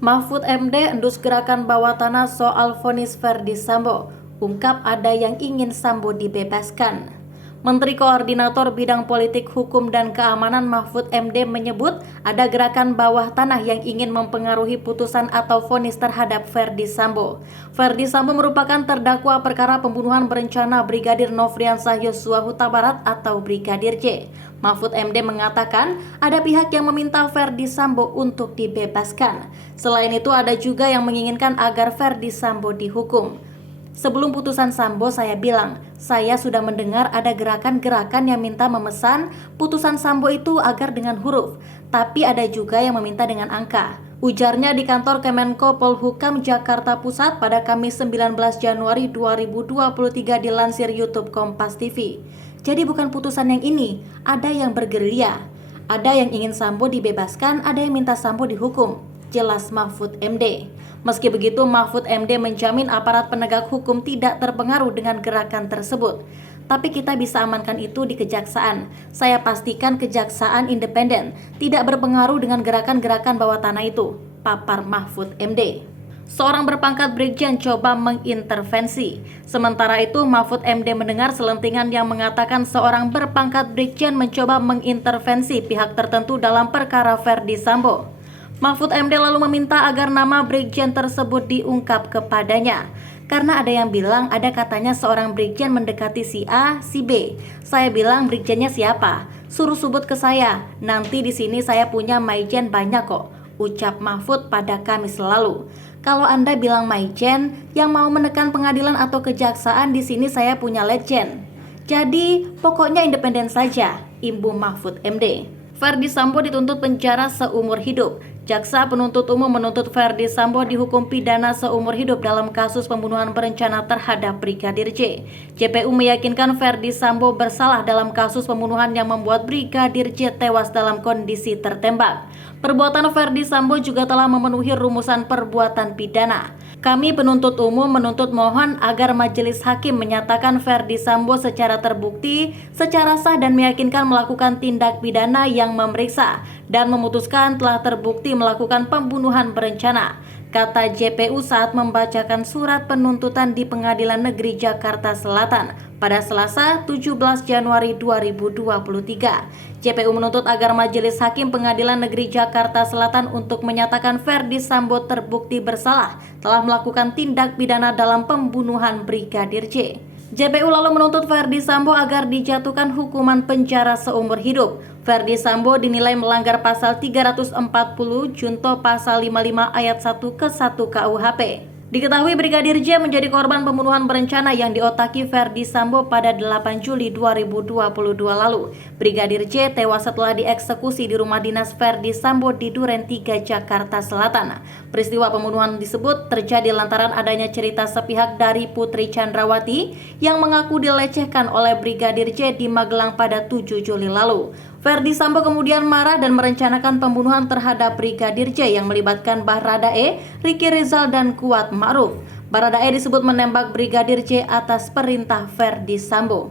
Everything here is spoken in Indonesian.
Mahfud MD endus gerakan bawah tanah soal vonis Verdi Sambo, ungkap ada yang ingin Sambo dibebaskan. Menteri Koordinator Bidang Politik Hukum dan Keamanan Mahfud MD menyebut ada gerakan bawah tanah yang ingin mempengaruhi putusan atau vonis terhadap Verdi Sambo. Verdi Sambo merupakan terdakwa perkara pembunuhan berencana Brigadir Nofriansah Yosua Huta Barat atau Brigadir J. Mahfud MD mengatakan ada pihak yang meminta Verdi Sambo untuk dibebaskan. Selain itu ada juga yang menginginkan agar Verdi Sambo dihukum. Sebelum putusan Sambo saya bilang, saya sudah mendengar ada gerakan-gerakan yang minta memesan putusan Sambo itu agar dengan huruf, tapi ada juga yang meminta dengan angka. Ujarnya di kantor Kemenko Polhukam Jakarta Pusat pada Kamis 19 Januari 2023 dilansir YouTube Kompas TV. Jadi bukan putusan yang ini, ada yang bergerilya. Ada yang ingin Sambo dibebaskan, ada yang minta Sambo dihukum. Jelas Mahfud MD. Meski begitu, Mahfud MD menjamin aparat penegak hukum tidak terpengaruh dengan gerakan tersebut. Tapi kita bisa amankan itu di kejaksaan. Saya pastikan kejaksaan independen, tidak berpengaruh dengan gerakan-gerakan bawah tanah itu, papar Mahfud MD. Seorang berpangkat Brigjen coba mengintervensi. Sementara itu, Mahfud MD mendengar selentingan yang mengatakan seorang berpangkat Brigjen mencoba mengintervensi pihak tertentu dalam perkara Verdi Sambo. Mahfud MD lalu meminta agar nama Brigjen tersebut diungkap kepadanya. Karena ada yang bilang ada katanya seorang Brigjen mendekati si A, si B. Saya bilang Brigjennya siapa? Suruh sebut ke saya. Nanti di sini saya punya Maijen banyak kok, ucap Mahfud pada Kamis lalu. Kalau Anda bilang Maijen yang mau menekan pengadilan atau kejaksaan, di sini saya punya legend. Jadi pokoknya independen saja, imbu Mahfud MD. Verdi Sambo dituntut penjara seumur hidup. Jaksa penuntut umum menuntut Verdi Sambo dihukum pidana seumur hidup dalam kasus pembunuhan berencana terhadap Brigadir J. JPU meyakinkan Verdi Sambo bersalah dalam kasus pembunuhan yang membuat Brigadir J tewas dalam kondisi tertembak. Perbuatan Verdi Sambo juga telah memenuhi rumusan perbuatan pidana. Kami penuntut umum menuntut mohon agar majelis hakim menyatakan Verdi Sambo secara terbukti, secara sah dan meyakinkan melakukan tindak pidana yang memeriksa dan memutuskan telah terbukti melakukan pembunuhan berencana, kata JPU saat membacakan surat penuntutan di Pengadilan Negeri Jakarta Selatan pada Selasa 17 Januari 2023. JPU menuntut agar Majelis Hakim Pengadilan Negeri Jakarta Selatan untuk menyatakan Verdi Sambo terbukti bersalah telah melakukan tindak pidana dalam pembunuhan Brigadir J. JPU lalu menuntut Verdi Sambo agar dijatuhkan hukuman penjara seumur hidup. Verdi Sambo dinilai melanggar pasal 340 junto pasal 55 ayat 1 ke 1 KUHP. Diketahui Brigadir J menjadi korban pembunuhan berencana yang diotaki Verdi Sambo pada 8 Juli 2022 lalu. Brigadir J tewas setelah dieksekusi di rumah dinas Verdi Sambo di Duren 3, Jakarta Selatan. Peristiwa pembunuhan disebut terjadi lantaran adanya cerita sepihak dari Putri Chandrawati yang mengaku dilecehkan oleh Brigadir J di Magelang pada 7 Juli lalu. Verdi Sambo kemudian marah dan merencanakan pembunuhan terhadap Brigadir J yang melibatkan Baradae, Ricky Rizal dan Kuat Ma'ruf. Baradae disebut menembak Brigadir J atas perintah Verdi Sambo.